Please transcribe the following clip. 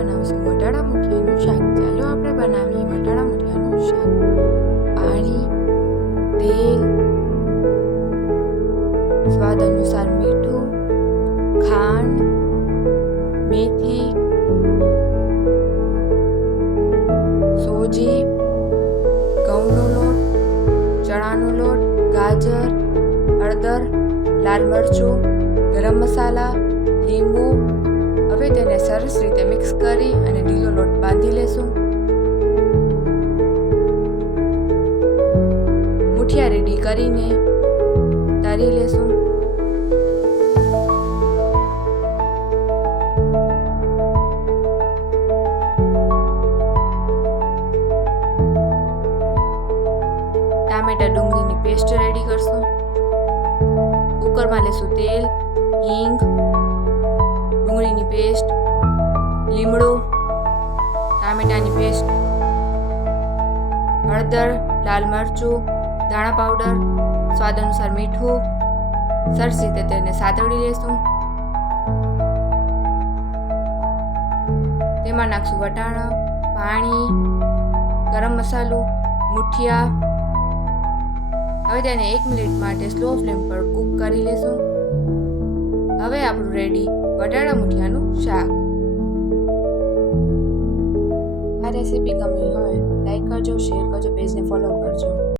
બનાવશું વટાણા મુઠિયાનું શાક. ચાલો આપણે બનાવીએ વટાણા મુઠિયાનું શાક. પાણી, તેલ, સ્વાદ અનુસાર મીઠું, ખાંડ, મેથી, સોજી, ઘઉંનો લોટ, ચણાનો લોટ, ગાજર, હળદર, લાલ મરચું, ગરમ મસાલા, લીંબુ. હવે તેને સરસ રીતે મિક્સ કરી અને ઢીલો લોટ બાંધી લેશું. મુઠિયા રેડી કરીને તળી લેશું. ટામેટા ડુંગળીની પેસ્ટ રેડી કરશું. કુકરમાં લેશું તેલ, હિંગ, ડુંગળીની પેસ્ટ, લીમડો, ટામેટાની પેસ્ટ, હળદર, લાલ મરચું, ધાણા પાવડર, સ્વાદ અનુસાર મીઠું. સરસ રીતે તેને સાતળી લેશું. તેમાં નાખશું વટાણા, પાણી, ગરમ મસાલો, મુઠિયા. હવે તેને 1 મિનિટ માટે સ્લો ફ્લેમ પર કૂક કરી લેશું. હવે આપણું રેડી વટાણા મુઠિયાનું શાક. આ રેસીપી ગમી હોય લાઈક કરજો, શેર કરજો, પેજને ફોલો કરજો.